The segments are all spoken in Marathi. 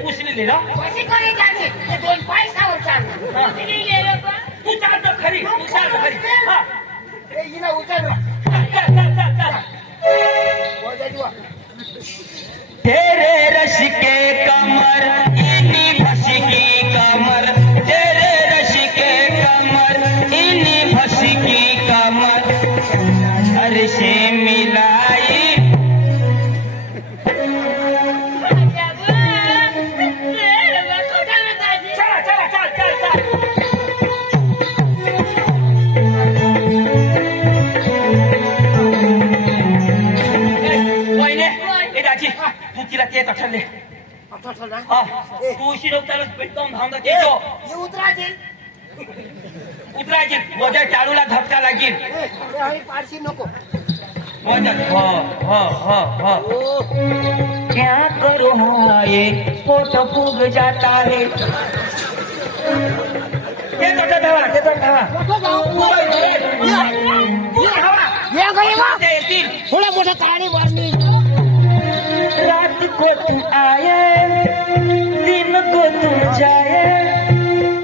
उचलेली ना कशी कोणी जाते ते दोन पैशावर चाललं तू चालतो खरी तू चालतो खरी हा हिला उचल तेरे रश के कमर इन्हीं भस की कमर तेरे रश के कमर इन्हीं भस की कमर हर से मिलाई तू तिला ते ठरले तू शिरवताना भेटतो धावून येतो उतरायची माझ्या टाळूला धक्का लागेल पारशी नको क्या करो ये पोट फूग जाता है थोडा मोठा ताळी मारली रात को तुम आए दिन को तुम जाए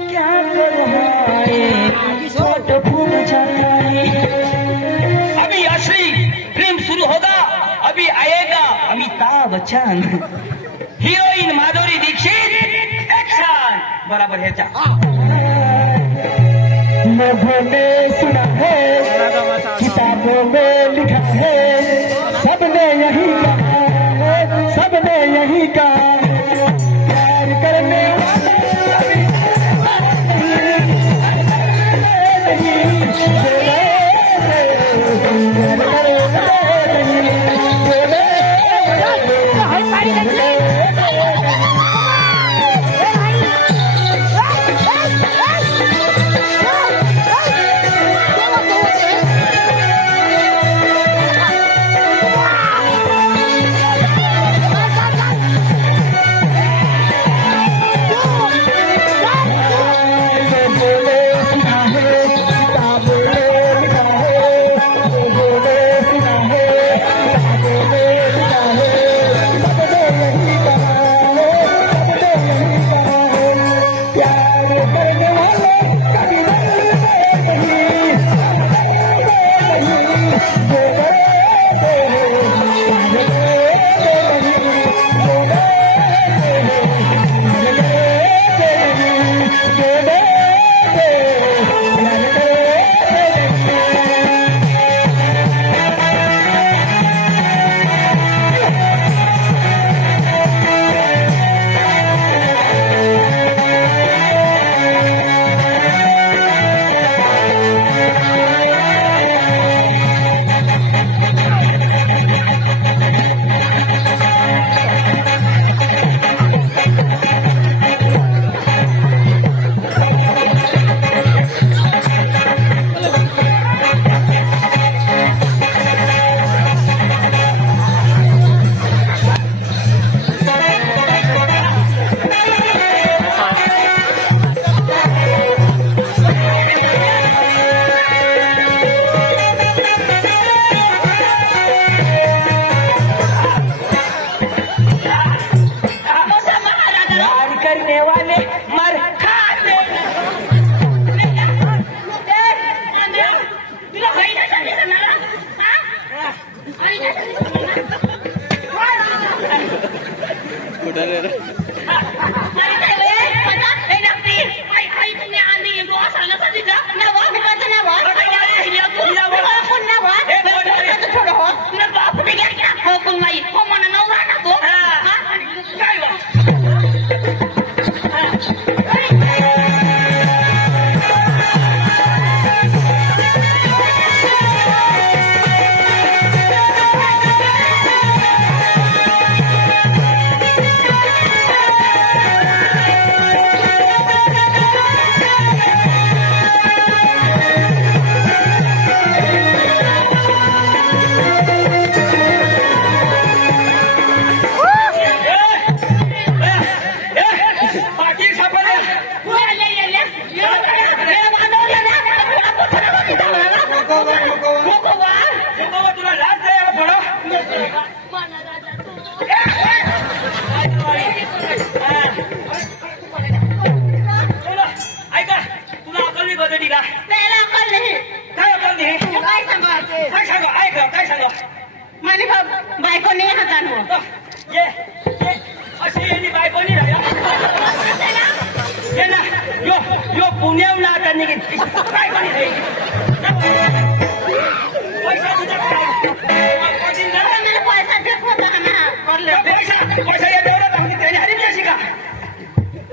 क्या करो छोट फूल जाता है अभी असली फिल्म शुरू होगा अभी आएगा अमिताभ बच्चन हीरोइन माधुरी दीक्षित एक्शन बराबर है लोगों ने सुना है किताबों में लिखा है सबने यही कहा सबने यही कहा प्यार करने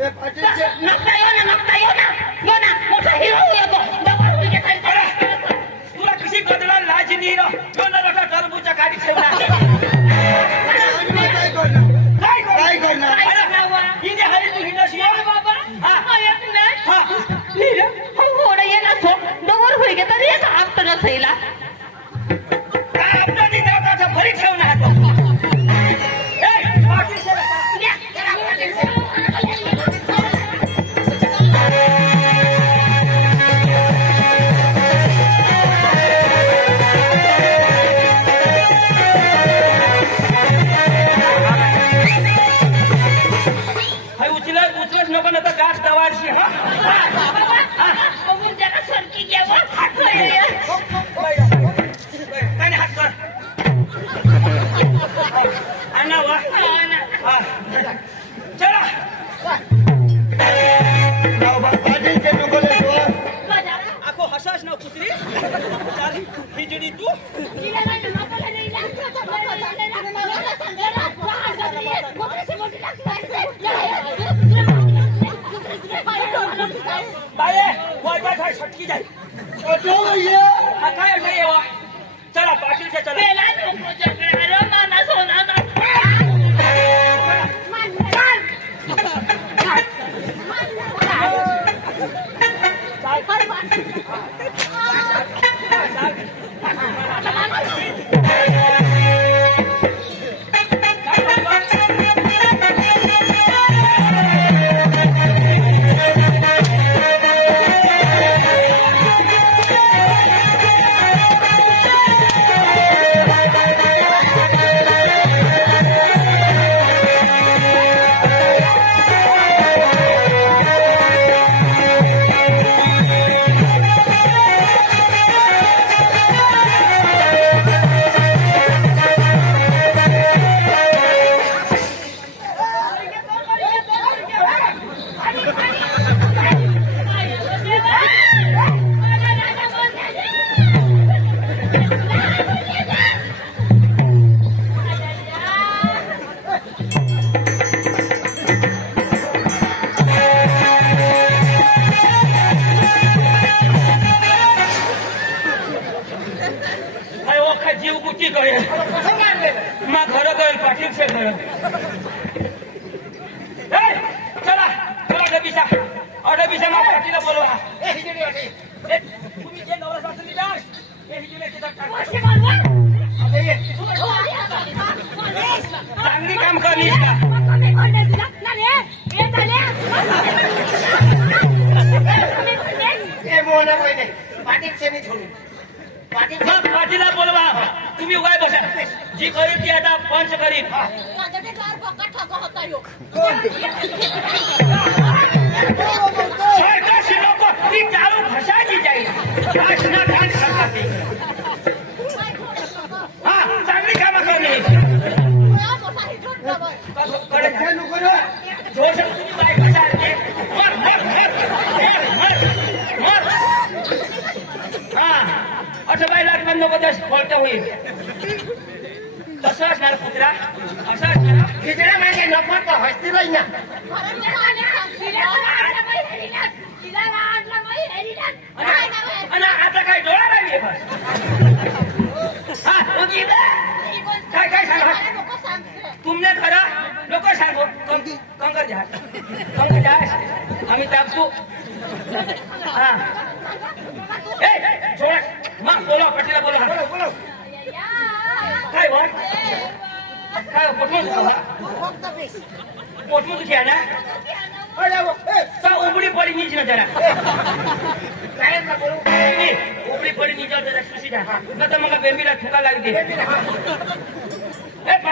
नक्का येऊ ना मोठा हिरो येतो तुला कशी गदला लाज नाही रो मोठा टरबूजच्या गाडी ठेवला काय करणार ही जे हरी तू हिनशी बाबा हा येत नाही हा होडा येला तो डोर होई गेला तरी याचा आप्त न थैला काय आपली देवताचा भरी ठेवणार तो ए पाटील उचलच नको ना तर गाठ दवाडशी त्याला सरकी घ्यावं काय हात कर अन्ना वा चला आखो हसास ना कुत्री खिचडी तू बाये वाय छटकी जाए काय नाही येवा चला पाटीलच्या चला नाना सोना जीव कुठे करेल मग घर करेल पाटील से घर चला चला डबीसा डबीसा मग पाटीला बोलवा तुम्ही जे नवरा सासू निघाल हे हिजले चांगली काम करली पाटीला बोलवा तुम्ही उगाय बसा जी करीत ती आता पंच करीत ती चालू फसायची जाईल हा चांगली कामं करणे असं बाई लाख बंद फॉल्ट होईल कसं असणार कुत्रा असं असणार खिचड्या मागे नफा हसतील ना आता काय डोळा लागले काय काय सांगा तुमने खरा नको सांगू कंकर जा आम्ही टाकतो हा सोडा मग बोला पटीला बोला काय वाट काय पोटमून दुखी आहे ना उबडी पडी नीच ना जरा उबडी पडी नीच जरा सुशी जा न तर मग बेंबीला ठुका लागते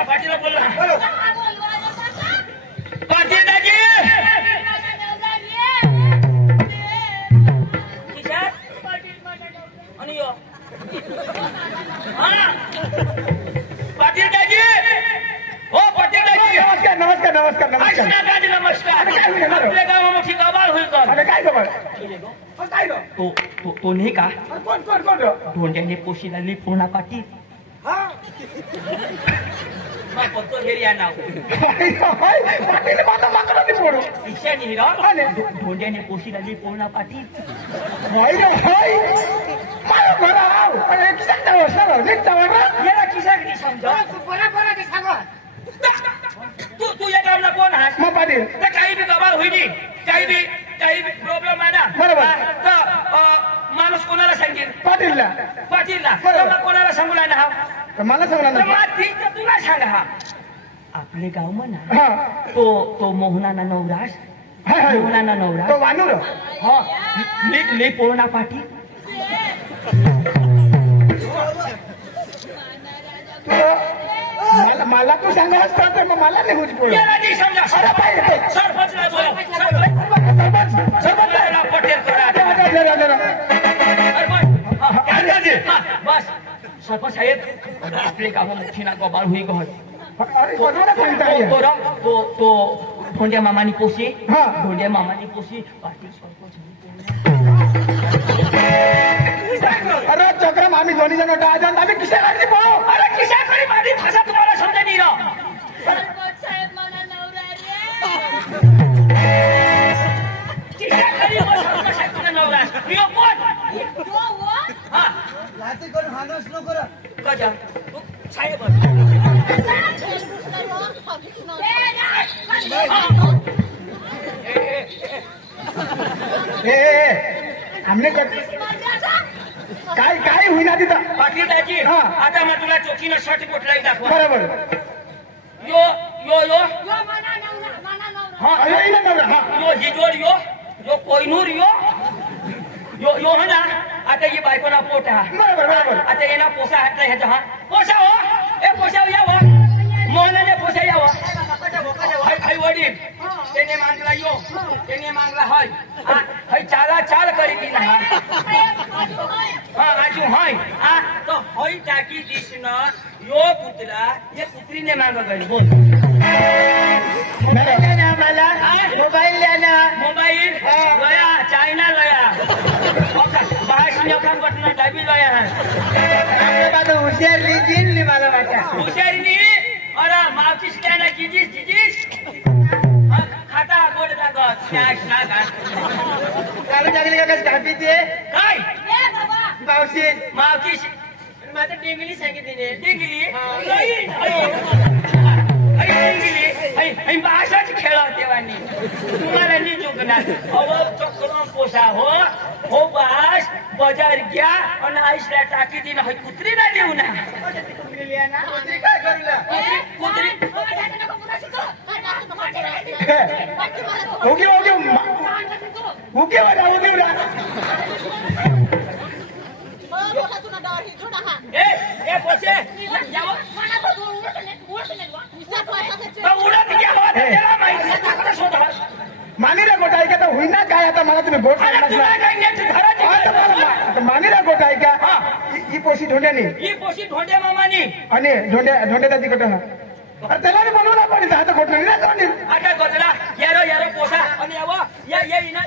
पाटीला बोला पाटील दाजी पाटील दाजी हो पाटील दाजी नमस्कार नमस्कार नमस्कार दाजी नमस्कार आपल्या गावा मोठी गबाळ होईल काय खबर काय तो नाही का कोण कोण कोण धोंड्याने पोशीला पूर्ण पाटील मग पत्तो हेरिया नाव पाटील माझा माकडा नाही पडू ईशा नाही रा धोंड्याने पोशी लागली पूर्ण पाठी मला बरं आव किसा सर नीट याला किसा किती समजा बरोबर सांगा तू या गावला कोण आहेस मग पाटील तर काही बी गबाळ होईल काही बी प्रॉब्लेम आहे ना बरोबर. तर माणूस कोणाला सांगेल पाटीलला पाटीलला बरोबर. तर मग कोणाला सांगू ना हा तर मला सांगणार तर नाही मग ठीक तर तुला सांगा हा आपले गाव म्हणा हा तो मोहनाना नवरास हाय हाय मोहनाना नवरास तो वानूर हा नीट पूर्ण पाठी मला तू सांगा असता तर मला नाही होत पडलं. याला नाही समजा सरपंचला बोला सरपंचला पटेल करा बस सरपंच साहेब आपले गाव मोठी ना गबाळ होई गहत तो धोंड्या मामानी पोशी हा. धोंड्या मामानी पोशी पाटील सरपंच अरे चक्रम आम्ही दोन्ही जण डायजन आम्ही किशा काढली पळो अरे किशा करी माझी भाषा तुम्हाला समजा नाही ना सरपंच साहेब मला नवरा किशा करी सरपंच साहेब तुला नवरा मी कोण हा लाती करून हानस नको रे. कजा साहेब ए हमने काय काय होईना तिथं पाटील दाजी हा. आता मग तुला चोकीनं शर्ट कोटलाही दाखवा बरोबर यो यो यो हा अरे इला नवरा हा यो हिजोड यो कोयनूर यो है ना आता ही बायकोना पोट हा बरोबर बरोबर आता येना पोसा हात ह्याचा हा पोसा हो ए पोसा या हो मोहनाने पोसा या हो हाय वडील त्याने मागला यो त्याने मागला हाय हाय चाला चाल करी ती ना हा आजू हाय हा तो हाय टाकी दिसन यो पुतला ये पुत्रीने माग गई बोल मला मोबाईल द्या ना मोबाईल लया चाइना लया बाईस नकाम बटना डाबी लया हुशार लिहिली मला वाटतं हुशारीनी अरे मावशीस काय ना जिजीस खाता गोड लागत स्नॅक्स ना घाल काल लागली का कापी ते काय मावशी मावशीस माझं डेंगली सांगितली डिंगली डिंगली भाषाच खेळ तेव्हानी तुम्हाला नाही चुकणार अहो चक्करून पोसा हो बास बाजार घ्या आणि आईसला टाकी दिन हाय कुत्री ना देऊ ना काय करूला कुत्री ओके ओके ओके वाला ओके ए पोसे यावं उडत घ्यावं त्याला माहिती टाकलं शोधा मानीला गोटा आहे का तर होईना काय आता मला तुम्ही बोट अरे तुला काय नेट घराची मानीला गोटा आहे का ही पोशी धोंड्याने ही पोशी धोंड्या मामानी आणि धोंड्याचा तिकट त्याला बनवला पण आता गोट नाही ना कोणी आता गजरा यारो पोसा आणि यावं या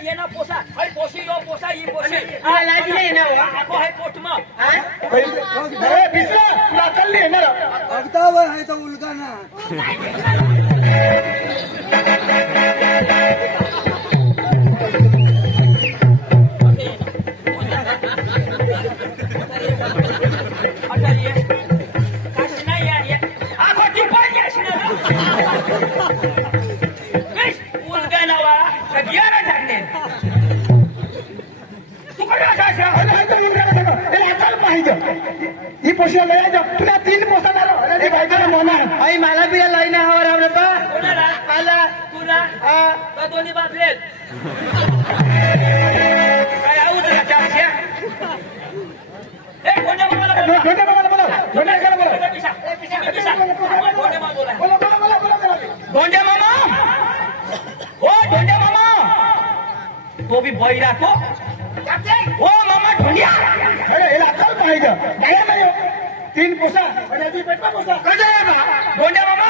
येना पोसा हाय पोशी यो पोसा ही पोशी लाजी नाही ना आको हाय पोटमा बिसरा तुला चालली आहे मला अगदावर आहे तो उलगाना. आता ये काशी नाही या आको ती पण याशी उलगा नावा सगळ्याला टाकले तू कडे पाहिजे ही पोशी लय तुला 3 पोसा झालो हे बायकाला मोना आई मला बी लाईन हवा रावले पा कोणाला आला तुला हा का दोन्ही बापले काय आऊ तुला चारशे ए कोणत्या मामाला बोला धोंड्या मला बोला धोंड्या बोला धोंड्या मामा हो धोंड्या मामा तो भी बहिरा तो हो मामा धोंड्या अरे याला अक्कल पाहिजे बाहेर नाही 3 पोसा आणि ती पेटला पोसा कसा आहे बा धोंड्या मामा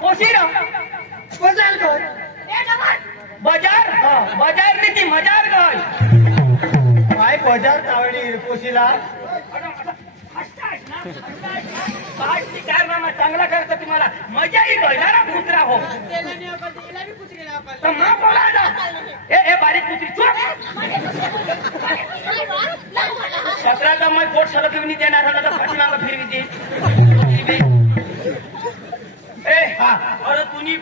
पोशी ना पोसाल कोण बाजार नी ती मजार गय काय बजार तावडी पोशीला काय कारनामा चांगला करतो तुम्हाला मजा येईल ना कुत्रा हो तर मग बोला ना ए बारीक कुत्री चुप सतराचा मग पोट सलग घेऊन देणार होला तर पाठीमागं फिरवी दे ए हा अरे तुनी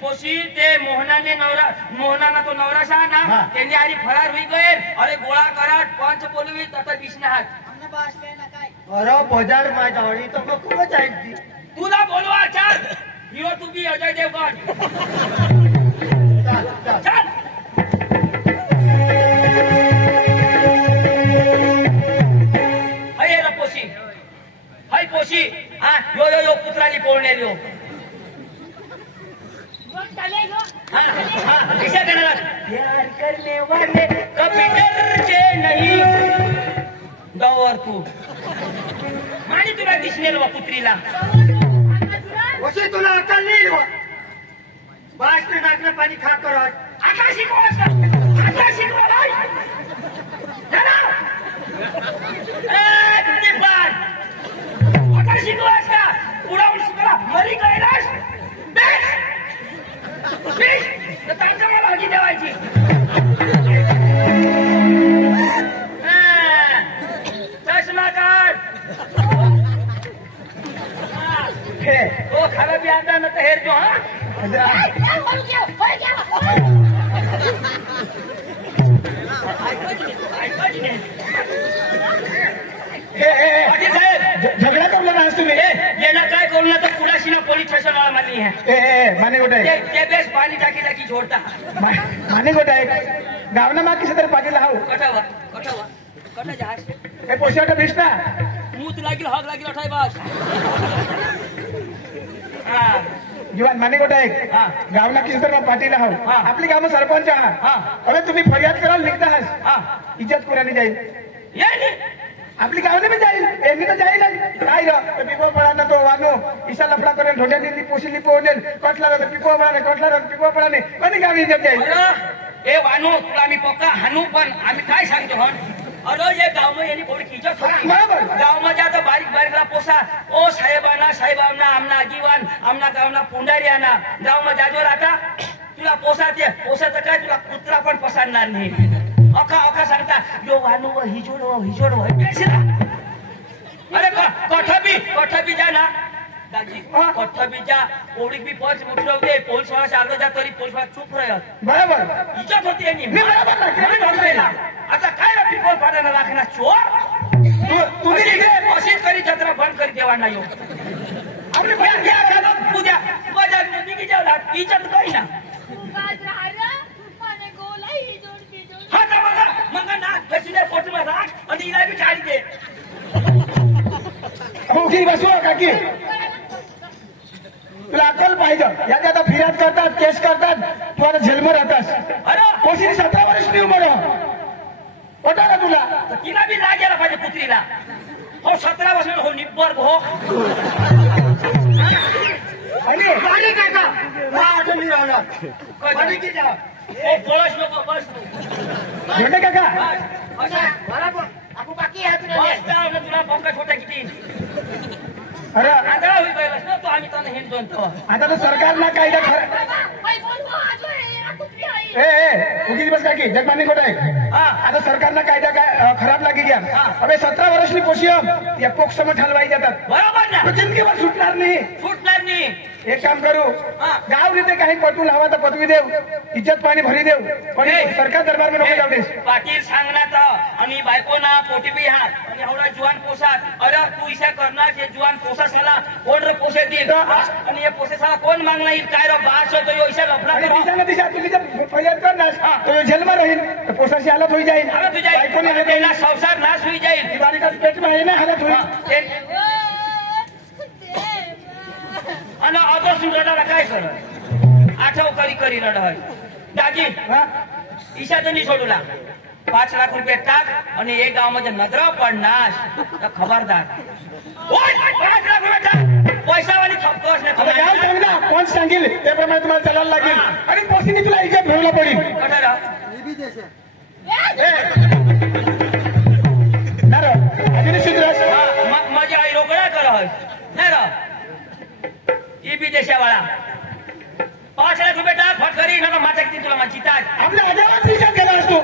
पोशी ते मोहनाना तो नवराशा ना त्यांनी आधी फरार होई गए अरे गोळा कराट पंच बोलवी तथा विष्णाहात अरे बजार मा जावणी तो मग खूपच आहे तुला बोलवा चल हिरो तू बी अजय देवगण चल हाय पोशी हा यो पुत्राली पोळणेली हो ऐसा करना प्यार करने वाले कभी डरते नहीं गौर तू मानी तुला दिसलेल वा कुत्रीला वशी तुला अक्कल नाही हो बासने नाकने पाणी खा करत आता शिकवास का आता शिकवाय चला तुझी प्लान आता शिकवास का उडावून शिकला मरी गैलास बेस तर पैसा मला भाजी देवायची चष्मा काढ ओ खाना भी आता ना तो हेर जो हाँ झगडा करला ना तुम्ही ये ना काय करू ना तो पुराशी ना पोलीस स्टेशन वाला मानी है माने कुठे आहे ते बेस पाणी टाकी छोड़ता माने कुठे आहे गावना मा किसी तर पाटील हाव कटा जहाज हे पोशाटा भेट ना मूत लागील हग लागील अठाई बस हा जीवन माने कुठे आहे गावना किसी तर पाटील हाव आपली गाव सरपंच अरे तुम्ही फरियाद कराल निघता इज्जत कुरानी जाईल ये नहीं आपली गावने भी जाईल यांनी तर जाईल काय रे पिको पळाना तो वानो ईसा लफडा करेल ढोड्या दिली पोशिली पोनेल कटला रे पिको पळाने कोणी गाव इज्जत जाईल ए वानो तुला मी पक्का हानू पण आम्ही काय सांगतो हन अरे ये गाव में यानी कोणी इज्जत गाव में जातो बारीक पोसा ओ साहेबांना आमना आजीवन आमना गावना पुंडारियाना गाव में जाजो राहता तुला पोसाचं काय तुला कुत्रा पण पसंदणार नाही अखा सांगता यो वानू हिजोड अरे कठ भी जा ना दाजी कठ भी जा पोळी भी पोच उठवते पोलीस वाला आलो जा तरी पोलीस वाला चुप राहत बरोबर इज्जत होती यांनी आता काय ना पिकोल पाण्याला राखणार चोर तुम्ही अशीच करी जत्रा बंद करी देवा नाही उद्या बाजार निघी जाऊ इज्जत काही ना हा तर मग ना बसले पोटમાં રાખ અને ઈલા બી કાઢી દે खोकी बसू काकी तुला अक्कल पाहिजे याच्या आता फिर्याद करतात केस करतात तू आता जेलमध्ये राहतास अरे पोशीने 17 वर्षाची उमर पटा का तुला तिला बी लागेला पाहिजे कुत्रीला हो 17 वर्ष हो निब्बर हो आणि पाणी काका माझं मी राहणार पाणी की जा ओ बस नको बस मोठे काका बरोबर आपण बाकी आहे तुला पंखा छोटा किती अरे आंधळा होई गयलास ना तो आम्ही तर हिंदून तो आता तो सरकारला कायदा उगीच बस काकी जगमानी कुठे आहे आता सरकारना कायदा खराब लागी गया હવે 17 વર્ષની પોશિયમ या पोक्सोમાં ઠલવાઈ जातात बरोबर ना तो जिंदगीभर सुटणार नाही एक काम करू गाव रीते काही पटू लावा तर पदवी देव इज्जत पाणी भरी देव पण सरकार दरबार में नको जाऊ देस पाटील सांगणार आणि बायको ना पोटी बी हा आणि एवढा जुवान पोसात अरे तू इशा करणार जे जुवान पोसासाला कोण रे पोसे देईल आणि हे पोसेसाला कोण मागणार येईल काय रे बास होतो यो इशा लफडा आणि दिशा तुम्ही जर फरियाद करणार तो जेलમાં राहील तर पोसाची हालत होई जाईल अरे तुझ्या बायकोने पहिला संसार नाश होई जाईल दिवाळीच्या पेटમાં आहे ना हालत होईल आणि अगोसून रडायला काय कर आठव करी रडाय दाजी ईशा तर नाही सोडूला 5 लाख रुपये टाक आणि एक गावामध्ये नजरा पडणार तर खबरदार 5 लाख रुपये टाक पैसावाली खपतोस नाही आता गाव सांगितलं कोण सांगेल त्याप्रमाणे तुम्हाला चालायला लागेल आणि पोस्टिंग तुला इज्जत भरवला पडेल कटारा अजून सुधरस माझी आई रोकडा कर नाही रा देशावाळा 5 लाख रुपये टाक फटकरी नका माझ्या किती तुला माझी ताज आपल्या अजाबात विचार केला असतो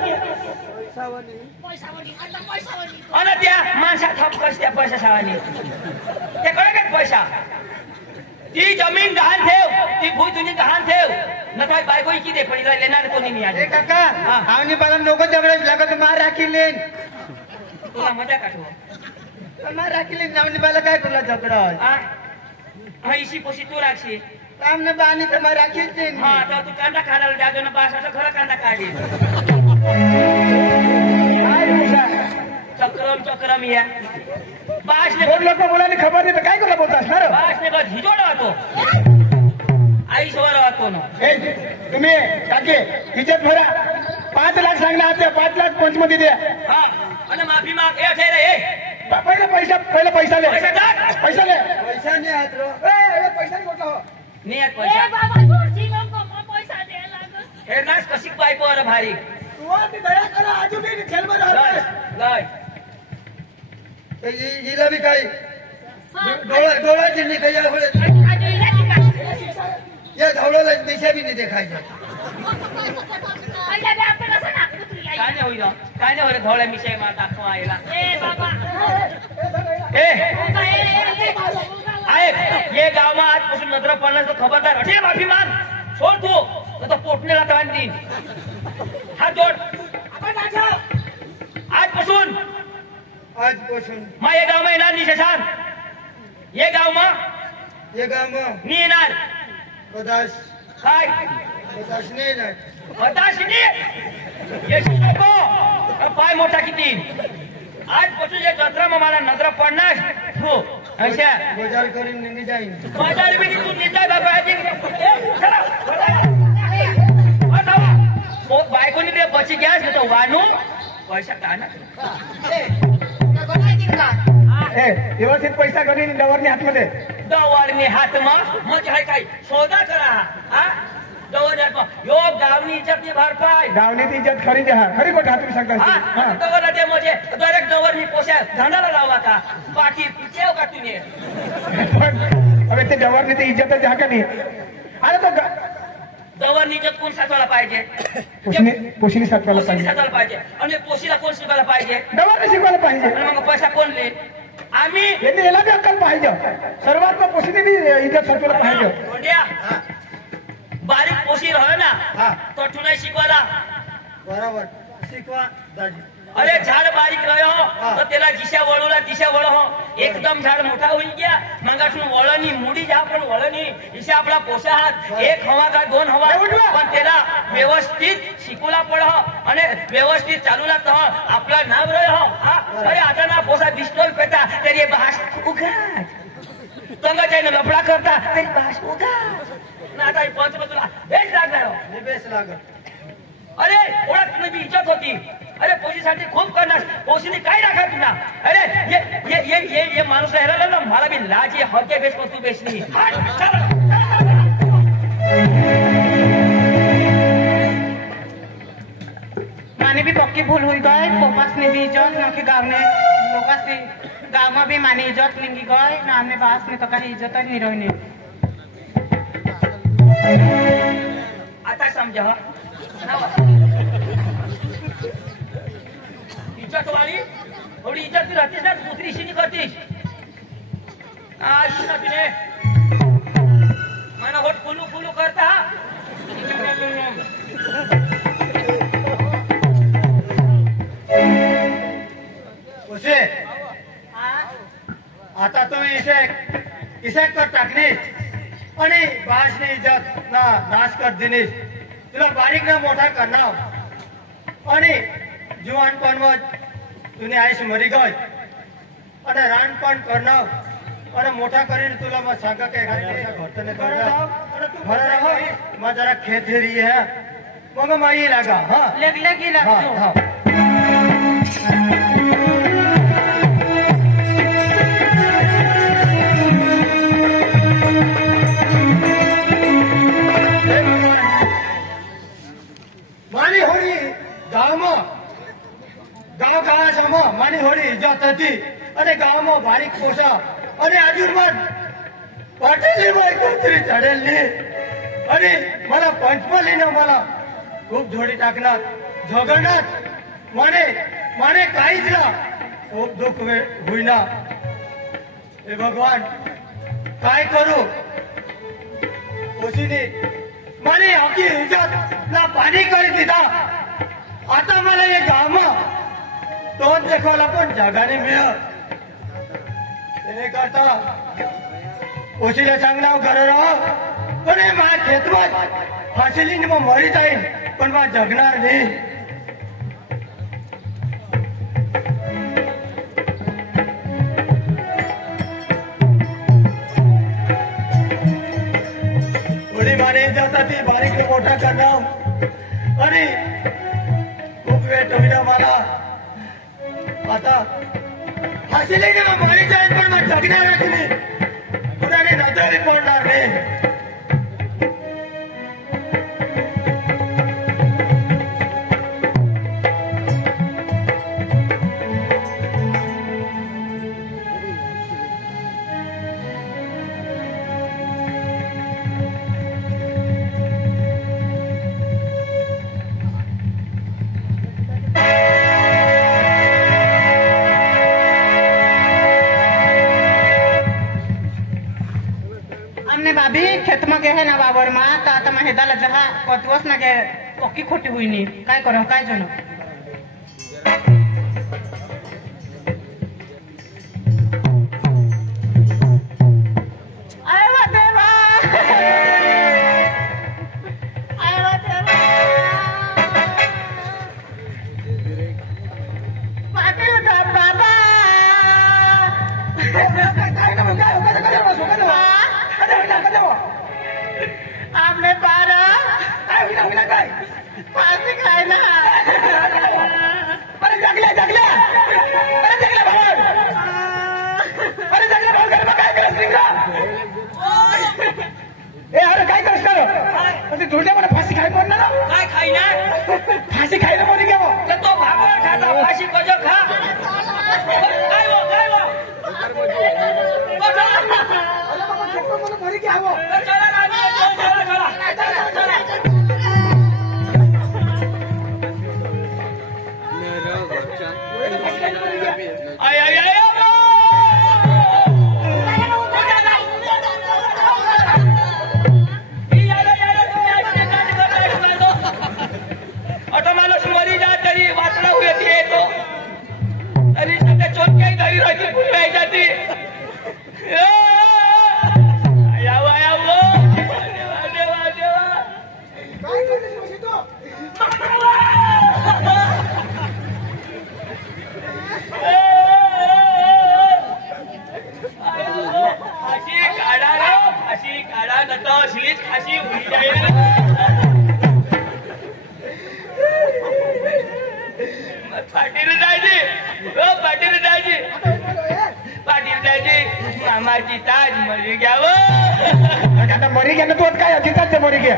आणि त्या माणसा थाप कस त्या पैसा सावानी ते कळे काय पैसा ती जमीन गहाण ठेव ती भूई तुझी गहाण ठेव न काय बायको की दे पण लेणार कोणी नाही ए काका आवनी पाला नको झगडा लागत मार राखीले तुला मजा काढू मार राखीले आवनी पाला काय तुला झगडा हा इशी पोशी तू राखशी आमने बानी तर मार राखीचे हा तर तू कांदा खायला जातो ना बास असं खरं कांदा काढी चक्रम या बासने दोन लोक मुलांनी खबर नाही तर काय करा बोलत असणार बासने बस हिजोडा होतो आई सोवर होतो ना तुम्ही काके हिच्यात भरा 5 लाख सांगणार आता 5 लाख पंचमध्ये द्या हा आणि माफी माग ए ठेरे ए पहिले पैसा ले पैसा टाक पैसा ले पैसा नाही हात रो पैसा नाही कुठला हो नियत ए पैसा बाबा जोडची नको मग पैसा द्यायला लागत हे नाच कशी बायको अरे भारी तू ती दया करा आजू बी खेळ मध्ये गाय हिला बी काही डोळ्याची नाही काही या धावड्याला दिशा बी नाही देखायच्या काय नाही होईल काय नाही होईल धोळ्या मिशाई मला दाखवा आईला ए बाबा ये गाव में आजपासून नजर पडणार तो खबरदार अठे माफी मान सोड तू तो पोटणेला ताण देईन हात जोड आजपासून मा ये गाव में येणार नाही शशांक ये गाव में मी येणार काय पाय मोठा किती आजपासून या जत्रा मला नजर पडणार तू अच्छा बाजार करीन निघी जाईन बाजार में तू निंदा बायकोनी ते बची गॅस तो वानू पैसा का ना व्यवस्थित पैसा करीन डवरनी हातमध्ये डवरनी हातમાં म्हणजे हाय काय सौदा करा हा डवरनी हातમાં यो गावनी इज्जतनी भरपाई गावनी इज्जत खरी द्या खरी गोष्ट हात सांगता हा डवर ते म्हणजे डायरेक्ट डवरनी पोशा धंदाला लावा का बाकी ठेव का तुम्ही अरे ते डवरनी ते इज्जत द्या का नाही अरे तो डवरनी इज्जत कोण साचवायला पाहिजे पोशीने साचवायला पाहिजे साचवायला पाहिजे आणि पोशीला कोण शिकवायला पाहिजे डवरने शिकवायला पाहिजे मग पैसा कोण ले आम्ही यांनी याला बी अक्कल पाहिजे सर्वात पोशीने बी इज्जत साचवायला पाहिजे बारीक पोशी रह ना तो ठुनाई शिकवायला बरोबर शिकवा दाजी अरे झाड बारीक रहो तो त्याला दिशा वळवला दिशा वळो एकदम झाड मोठा होईल गया मंगासून वळणी मुडी जा पण वळणी दिशा आपला पोसा हात एक हवा का 2 हवा पण त्याला व्यवस्थित शिकवला पड आणि व्यवस्थित चालू लागत आपला नाव रहो अरे आता ना पोसा पिस्तोल पेटा तरी भास उघड तंगाच्या लफडा करता तरी भास उघड ना आता पंचमतुला बेस लागणार बेस लागत अरे ओळख तुझी इज्जत होती अरे पोशीसाठी खूप करणार पोशीने काय राखा तुला अरे ये माणूस राहिला ना मला भी लाज ये हके बेस तू बेस नाही माने भी पक्की भूल हुई गए पोपस ने भी इज्जत न कि गाँव ने लोग से गाँव में भी माने इज्जत नहीं गए ना हमने बास में तो कहीं इज्जत नहीं रही आता समझ इज्जत वाली थोड़ी इज्जत रहती ना दूसरी सी नहीं करती आज ना तुझे मैंने वोट फुलू फुलू करता उसे आता तुम्ही इसे कर टाकलीस आणि बाळशने इज्जत ना नाश कर दिलीस तुला बारीक ना मोठा करणार आणि जीवानपण तुने आईश मरी गई અને રાણપણ કરનાવ અને મોટા કરીને તુલા માં સાગા કે ઘરતને કરનાવ અને તું ઘરે રહો માં જરા ખેતી રહી હે મગ માઈ લાગા હા लगी लगो હા મારી હોળી ગામમાં ગામ ગાળામાં મારી હોળી ઇજ્જત હતી અને ગામમાં ભારીક પોસા અને આજુબાજુ पाटील बायको तरी चढेल आणि मला पंचपालीनं मला खूप झोडी टाकणार झगडणार माने काहीच ना खूप दुःख होईना हे भगवान काय करू ओशीने माने आखी इज्जत ना पाणी करी दिला आता मला हे गाव तोंड दाखवायला पण जगाने मिळत त्याने करता ओशीला सांगणार घर राह पण हे माझ्या खेतवात फाशीली मग मरी जाईल पण मग जगणार नाही थोडी माने ती बारीक मोठा करणार आणि खूप वेळ ठेवला मला आता फाशीली मग मरी जाईल पण मग जगणार नाही कुणाने नजरही पडणार नाही भाभी खेत में गे है ना बाबर माँ तो आता मैं हेदाला जहाँ कतवस ना गे पक्की खोटी हुई नहीं काय करो काय जनो आपने पारा फांसी खाए ना अरे जगले जगले भाऊ घर में काय करस निघा ए अरे काय करस करो म्हणजे धुंडे मला फाशी खाय पण ना काय खाई ना फाशी खायला कोणी गेलो तो भागवत खाता फाशी कजो खा काय वो मला मरी की हवो चला ऑटो माणूस मरी जा तरी वाचला हुए थे तो तरी सध्या चोटक्याही घरी राहायची फुल जाती खाशी हुई जाईल पाटील दाजी मामाची ताज मरी घ्यावं आता मरी घ्या ना तू काय अजिताच मरी घ्या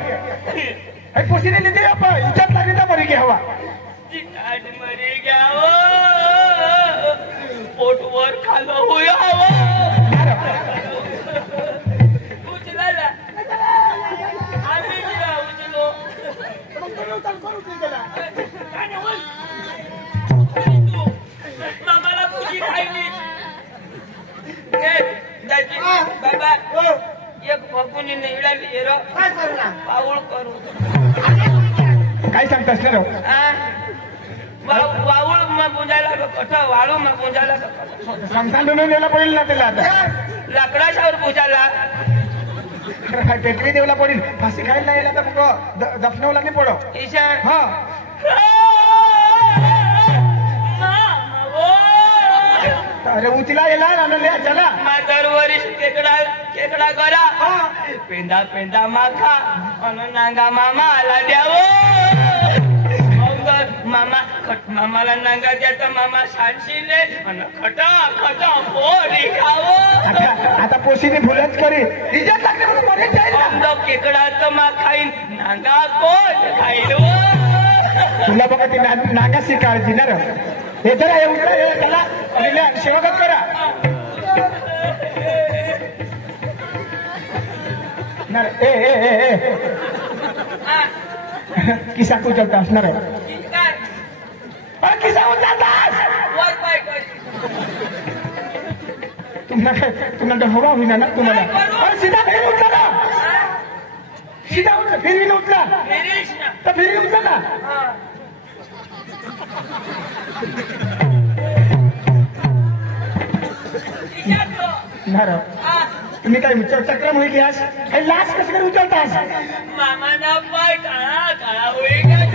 पोशीने लिहिते इच्छात लागली तर मरी घ्या हवा ताज मरी घ्यावं पोटवर खालं होया हवं उचला आम्ही उचलो मामाला तुझी खायली बाबा एक भगुनी निळाली पाऊळ करू काय सांगतास ना वाऊळ मग पुंजायला कठ वाळू मग पुंजायला संसार यायला पडेल ना त्याला आता लाकडाशावर पुजायला टेकडी देवला पडेल फाशी खायला यायला तर मग दफनवला नाही पडो ईशा हा अरे उचला येला आणल्या चला दरवर्षी केकडा करा पेंदा पेंदा माखा आणि नांगा मामाला द्यावं मामा खट मामाला नांगा द्याचा मामा सांडशिले आणि खटा खटा पोरी खावं आता पोशीने भुलच करी रिजल्ट लागले म्हणून मरेच जाईल केकडाचं मा खाईन नांगा कोण खाईल तुला बघा ती नागाची काळजी ना हे तर त्याला सेवागत करा ना रे ए किसा उचलता ना रे किसा उचलता तुम्हाला हवा होईना ना तुम्हाला सीधा फिर उठला ना सीधा उठला फिर भी उठला तर फिर उठला ना ना तुम्ही काय चक्रम होई की आज काही लाच कसं काय उचलतास मामा ना पाय काळा काळा होईल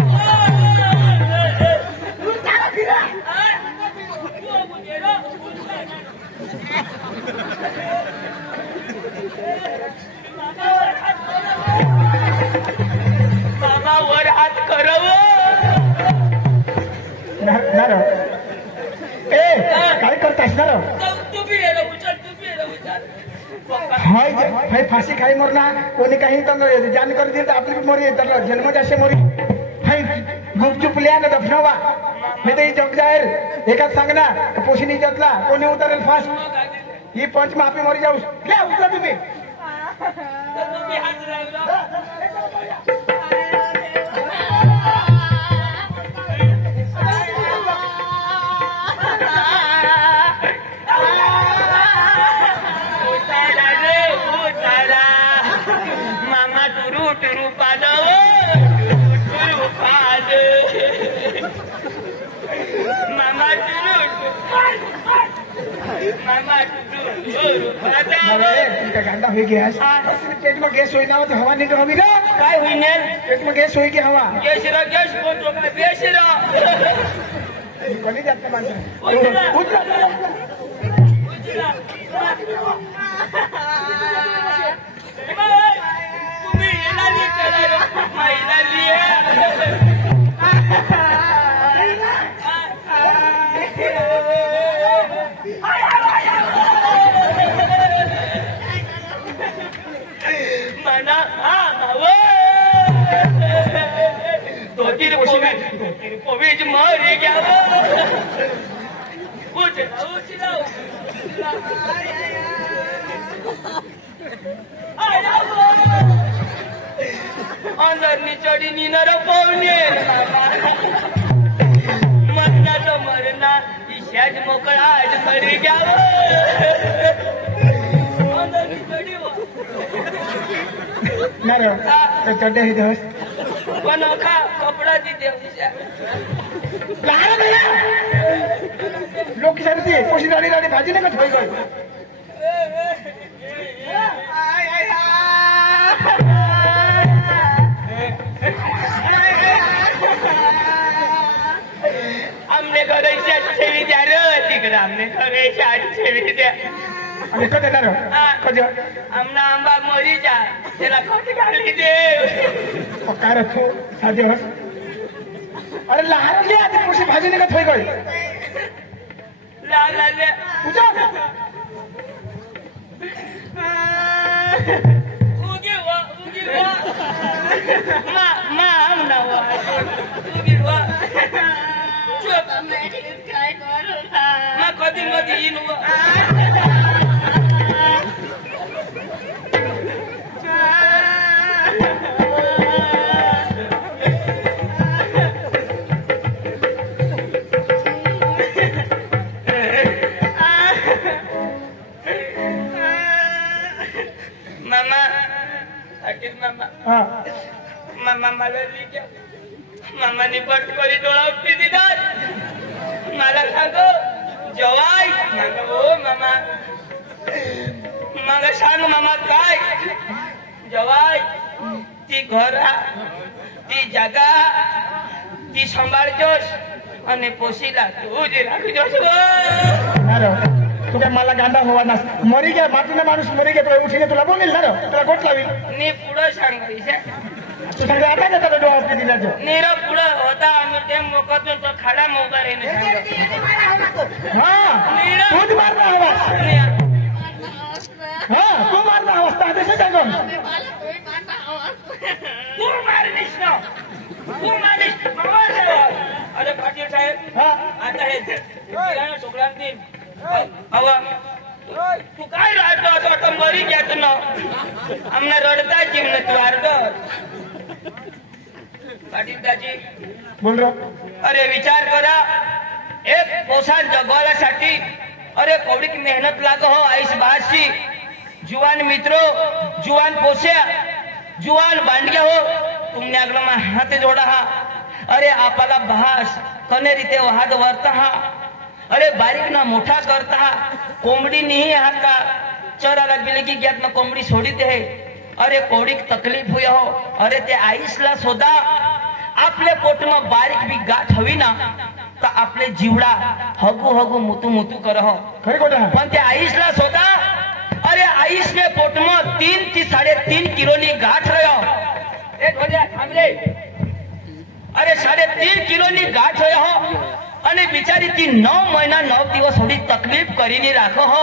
मामा वर हात करव काय करतास ना तुम्ही येणं उचल तुम्ही येणं उचल हाय फाशी खाई मरना कोणी काही जान कर दिली तर आपली मरी तर जन्म जाशे मरी हाय गुपचूप लिया ना दफनावा नाही तर ही जग जाहीर एकाच सांगना पोशिनी जतला कोणी उतरेल फास्ट ही पंच माफी मरी जाऊ घ्या उचला तुम्ही तुम्ही हात लावला मामा टुरू टुरू पादव टुरू पाद मामा टुरू मामा टुरू तुमच्या गांडा होई गॅस पेट में गैस होई जावत हवा नहीं हवी ना काय होईनेल पेट में गैस होई की हवा गॅस कोणतो काय बेशिरा कोणी जात माणसं उचला तुम्ही येणार नाही चला महिला लिया मना हा धोतीर पोवीज मरी घ्यावं उचला अंदरनी चढी निनर पावणे मरणाचं मरणा ईशाच मोकळा आज मरी घ्यावं अंदरनी चढी चड्डे हे दिवस पण खा कपडा तिथे लोक सांगते पोशी गाडी गाडी भाजी नाही का ठेवाय आमने घराच्या ठेवी द्या रे तिकडे आमने घराच्या ठेवी द्या आणि कधी येणार कधी आमना आंबा मरी जा त्याला खत घाली दे काय रखो साधे अरे लहान घे आधी पोशी भाजी नाही का ठेवाय गय लाल उजा उगी वा मा आमना वा उगी वा काय करू मा कधी मध्ये येईन वा मामा अटील मामा मामा मला लिहिल्या मामाने बटकरी डोळावती दिलात मला सांग जवाय हो मामा मग सांग मामा काय जवाय ती घर ती जागा ती सांभाळजोस आणि पोशीला तू जे राखजोस तू काय मला गांडा हवा ना मरी गे मातीने माणूस मरी गे तुला उठीने तुला बोलेल ना तुला गोट लावी नी पुढं सांगायचं तू सांगा आता का त्याला डोळा आपली दिल्याचं नीरा पुढं होता आम्ही ते मोकातून तो खाडा मोगा रेने हा तूच मारला हवा हा तू मारला हवा तसं सांगून तू मारलीस ना तू मारलीस मामा अरे पाटील साहेब हा आता हे छोकरांनी हवा तू काय राहतो आता मरी घेत ना आमना रडता जीवन तू अर्ध पाटील दाजी बोल रो अरे विचार करा एक पोषण जगवासाठी अरे कवडी की मेहनत लागो हो आईस बाशी जुवान मित्रो जुवान पोस्या जुवान बांडग्या हो तुमने अगला हाथ जोड़ा हा अरे आपला भास कने रीते हात वरता हा अरे बारीक ना मोठा करता हा कोंबडी नहीं हा का चराला बिलगी ग्यात ना कोंबडी सोडी दे अरे कोवडी तकलीफ हुई हो अरे ते आईसला सोदा आपले पोट में बारीक भी गाठ हवी ना तो आपले जीवड़ा हगू हगू मुतू मुतू कर हो खरी खोटा पण ते आईसला सोदा अरे आईस ने पोट में 3 થી 3.5 किलो नी गाठ रह्यो एक वजह थांबले अरे 3.5 किलो नी गाठ रह्यो हो अने बिचारी ती 9 महीना 9 दिवस थोड़ी तकलीफ करीने राखो हो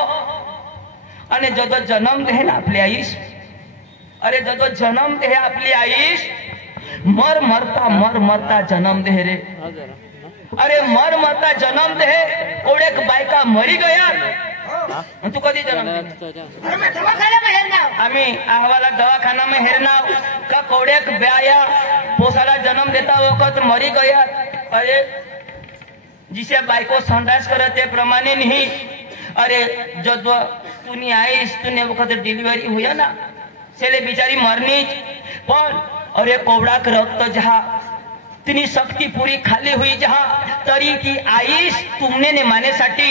अने जदो जन्म दे ना आपली आईस अरे जदो जन्म दे आपली आईस मर मरता जन्म दे रे अरे मर मरता जन्म दे कोडेक बायका मरी गया तू कधी जन्म आम्ही अहवाला दवाखाना में हेरनाव का कोडेक ब्याया पोसाला जन्म देता वक्त मरी गया अरे जिसे बायको संडास करते प्रमाणे नहीं अरे जो तूनी आईस तूने वक्त डिलिव्हरी हुई ना सेले बिचारी मरनी पण अरे कोवडाक रक्त जहा तिनी शक्ति पूरी खाली हुई जहा तरी की आईस तुमने ने माने साठी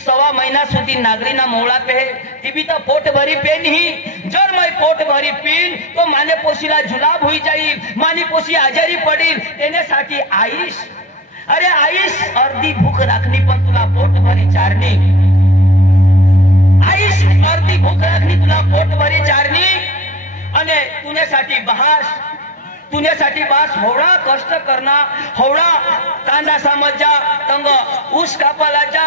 1.25 महीना सुधी नागरीना मोळा पे ती भी तो पोट भरी पे नहीं जर मैं पोट भरी पीन तो माने पोशीला जुलाब हुई जाईल मानी पोशी आजारी पडील तेने साठी आईस अरे आईस अर्धी भूक राखनी पण तुला पोट भरी चारणी आईस अर्धी भूक राखनी तुला पोट भरी चारणी अने तुने साठी बहास तुने साठी बास होड़ा कष्ट करना होड़ा कांदा समजा तंग ऊस कापाला जा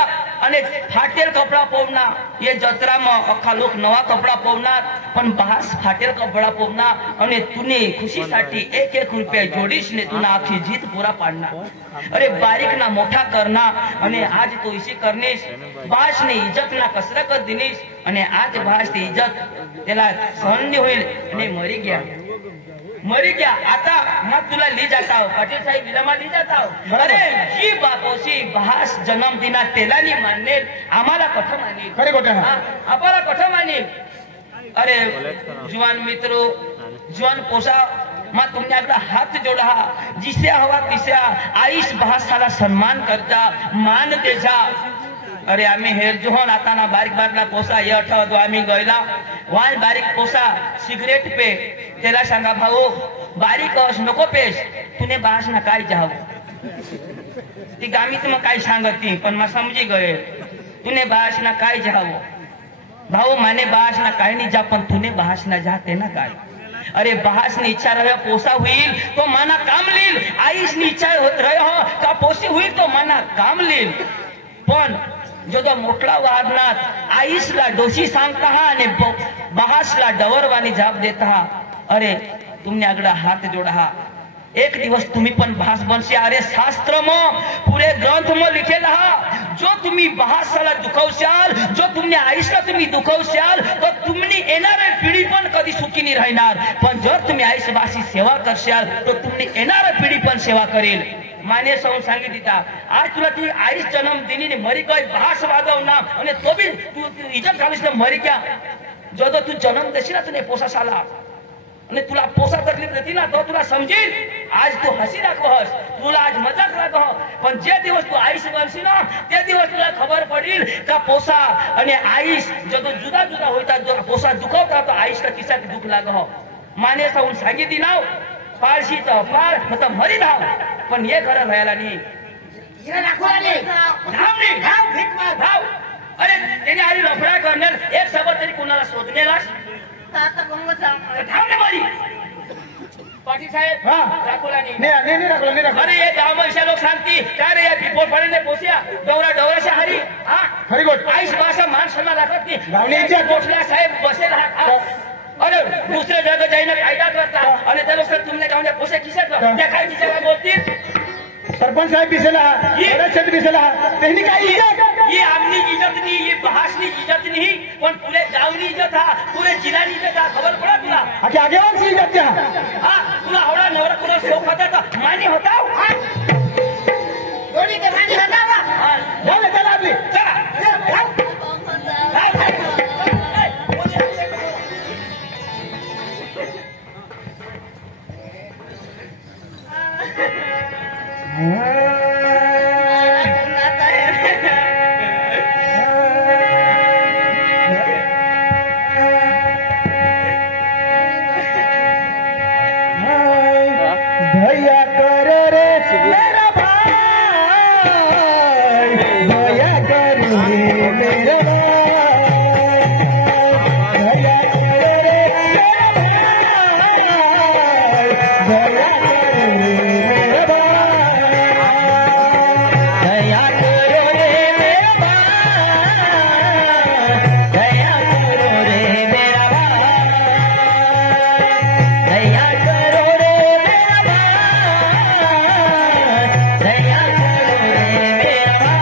अने फाटेल कपड़ा पोवना ये जत्रा में अखा लोक नवा कपड़ा पोवना पण बास फाटेल कपड़ा पोवना अने तुने खुशी साठी 1-1 रुपया जोड़ीश ने तुना आखी जीत पूरा पाडना अरे बारीक ना मोठा करना अने आज तो इसी करनीश बास ने इज्जत ना कसरा कर दिनीश अने आज बास ती इज्जत तेला सहन नहीं होईल अने मरी गया आता मग तुला ली जाता हो पाटील साहेब विलमा ली जाता हो अरे जी बापोशी बहास जन्म दिना तेला नहीं मानने आम्हाला कठ मानी खरी खोटा आम्हाला कठ मानी अरे जुवान मित्रों जुवान पोसा मां तुमने आपला हात जोड़ा जिसे हवा तिसे आईस बहासाला सन्मान करता मान देजा अरे आम्ही हेर जोहन आता ना बारीक बारीक पोसा ये आठवतो आम्ही गयला वाय बारीक पोसा सिगरेट पे तेला सांगा भाऊ बारीक अस नको पेस तुने बास ना काय जाव ती गामीत मग काय सांगती पण मा समजी गए तुने बास ना काय जाव भाऊ माने बास ना काय नहीं जा पण तुने बास ना जाते ना काय अरे बहास ની ઈચ્છા રહે પોસા हुईल तो माना काम लील आईस ની ઈચ્છા રહે का पोसी हुईल तो माना काम लील पण जो मोठला वारनाथ आईसला डोशी सांगता हा आणि बहासला डवरवानी जाप देता हा अरे तुमने अगला हाथ जोड़ा हा एक दिवस तुम्ही पण बहास बनसे अरे शास्त्र में पूरे ग्रंथ में लिखेला हा जो तुम्ही बहासाला दुखवशाल जो तुमने आईसला तुम्ही दुखवशाल तो तुमनी येणारे पिढी पण कधी सुखी नाही राहणार पण जर तुम्ही आईसबासी सेवा करशाल तो तुमनी येणारे पिढी पण सेवा करेल माने सौ सांगी दीता आज तुला ती आईस जन्म दिनी ने मरी गई बहास वादवना अने तो भी तू इज्जत घालीस ने मरी गया जो तो तू जन्म देशी ना तुने पोसा साला अने तुला पोसा तकलीफ देती ना तो तुला समजील आज तू हसी राखोस तुला आज मजाक राखो पण जे दिवस तू आईस बनशी ना ते दिवस तुला खबर पडील का पोसा अने आईस जो तो जुदा जुदा होता जो पोसा दुखवता तो आईस का किसा दुख लागो माने सौ सांगी दी नाव पारशी तो पार मतलब मरी धाव पण ये खरं राहायला नाही धाव अरे त्याने आधी लफडा करणार एक सबब तरी कुणाला शोधण्यालाच धाव ना मारी पाटील साहेब राखोला नाही अरे ये गाव में लोग सांगती काय रे या पिपोर पडे पोसिया डवराच्या हरी हा खरी गोट आईस भाषा मान सन्मान राखत नाही गावणीच्या गोठल्या साहेब बसे राहा अरे दूसरे जगह जाइने कायदा करता अरे चलो सर तुमने गावने पोसे किसे कर क्या काय विचारा बोलती सरपंच साहेब दिसेला बरेच शेत दिसेला त्यांनी काय ये आमनी इज्जत नहीं, ये बहासनी इज्जत नहीं, पण पूरे गावनी इज्जत हा, पूरे जिल्ह्यानी इज्जत हा. खबर पडा तुला? आगे वाची इज्जत द्या. हा तुला आवडा नवरा तुला शोक होता तर मानी होता. गोडी ते मानी होता वा. हा, बोल चला आपली. चला. भैया कर रे मेरा भाई, भैया कर रे मेरा भाई, भैया कर रे मेरा भाई, भैया कर रे मेरा भाई, भैया कर रे मेरा भाई, भैया कर रे मेरा भाई, भैया करो रे मेरा भाई, भैया करो रे मेरा भाई, भैया करो रे मेरा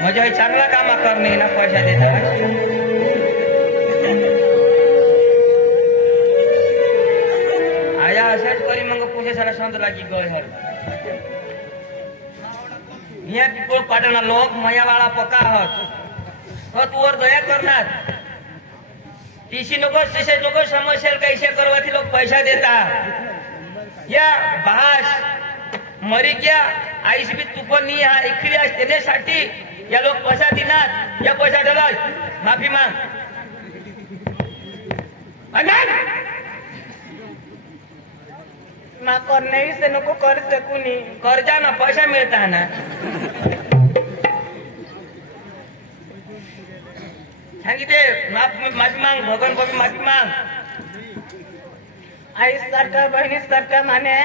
म्हणजे चांगला काम करणे ना पैसा देतात आया असेच करी मग पुढे सारा संत लागी गय हर हिया पिकोळ पाटणा लोक मयावाळा पक्का आहोत तो तुवर दया करणार तीसी नको तिसे नको समस्या कैसे करवाથી लोक पैसा देतात या भास मरी गया आईस भी तुपन नहीं हा इखरी आज देण्यासाठी या लोक पैसा देणार या पैसा दिलास माफी माग अनन ना करणे से नको कर सकूनी कर्जा ना पैसा मिळता ना सांगितले माफी माग भगवान बाबी माफी माग आई सारखा बहिणी सारखा माने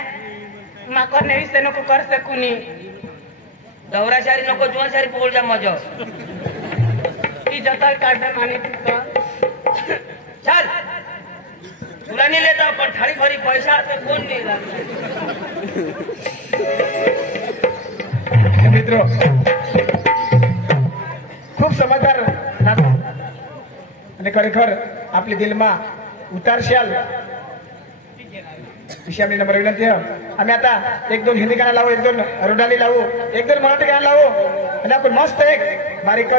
मा करणे से नको कर सकूनी दौरा सारी नको जुवान सारी बोल जा मजा ती जता काढे माने तुका चल तुला नहीं लेता पण थाळी भरी पैसा तो कोण नाही लागला मित्र खूप समजदार नातो आणि खरेखर आपली दिलमा उतारशाल अशी आपली नंबर विनंती आहे आम्ही आता एक दोन हिंदी गाणं लावू एक दोन रुडाली लावू एक दोन मराठी गाणं लावू आणि आपण मस्त एक बारीक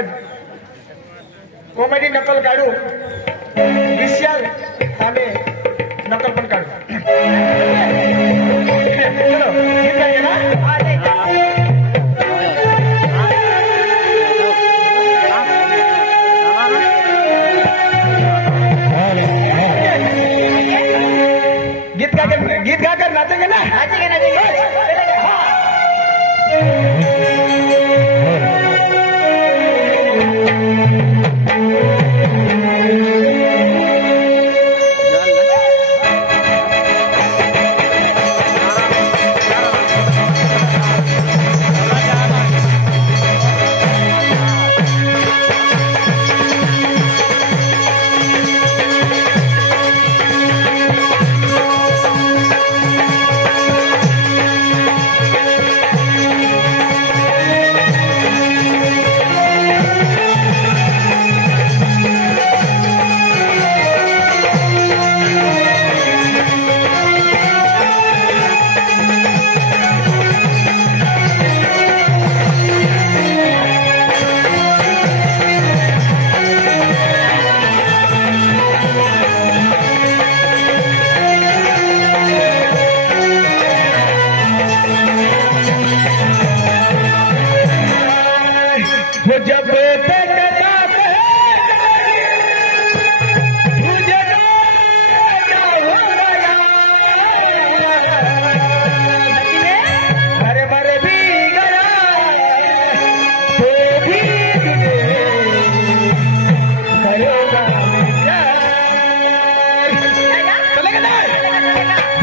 कॉमेडी नकल काढू विशाल आम्ही नकल पण काढू चलो गीत गायचे ना वो जब तक साथ मुझे अरे मर भी गया तो भी तुझे करेगा चलेगा ना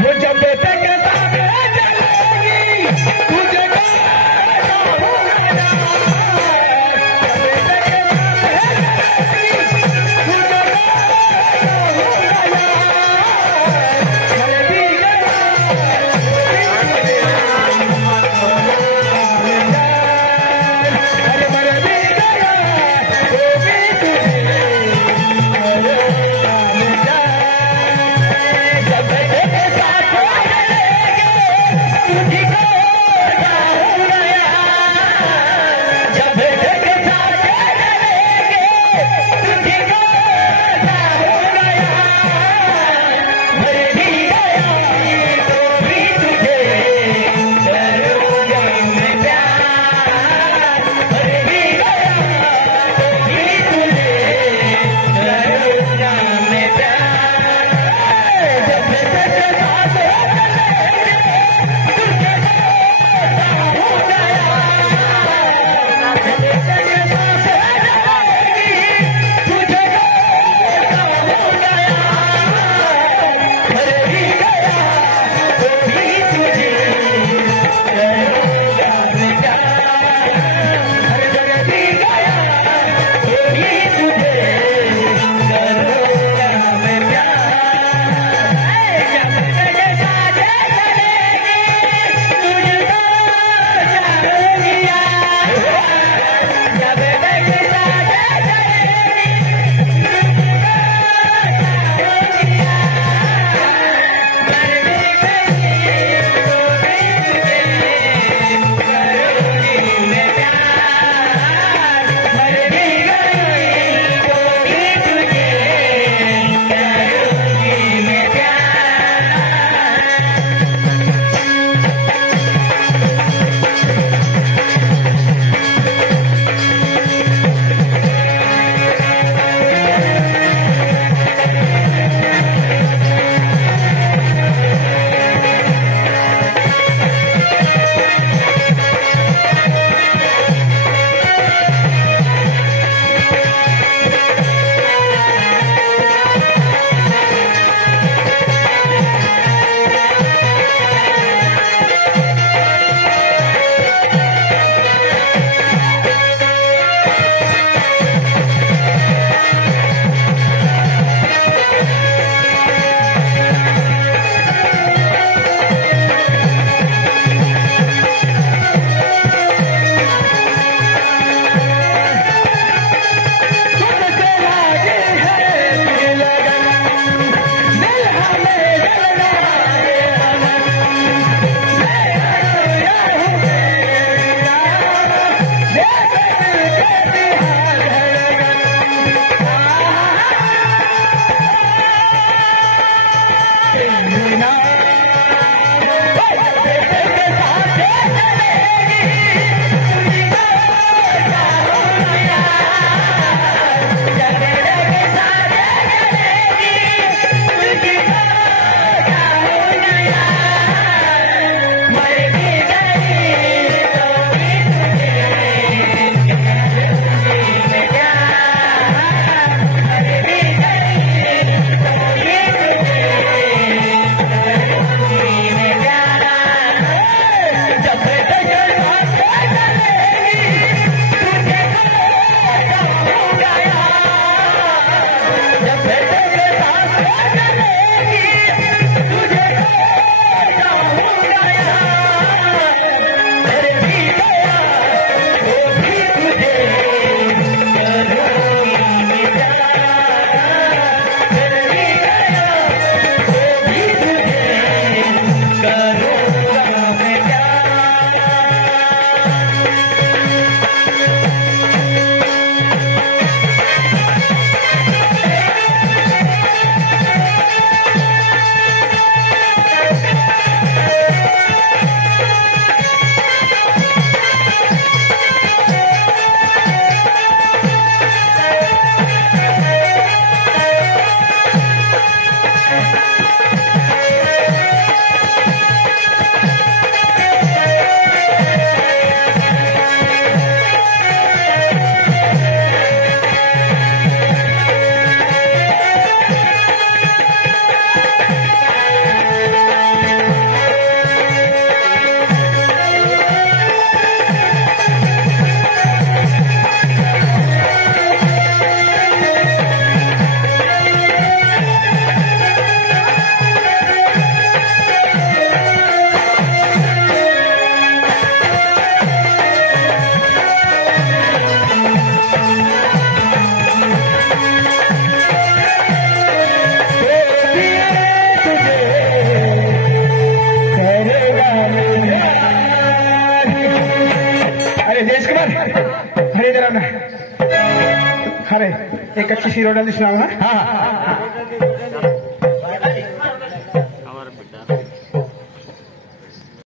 वो जब तक साथ चलेगी तुझे अरे इधर ना अरे एक अच्छी सी रोड सुनाऊंगा हाँ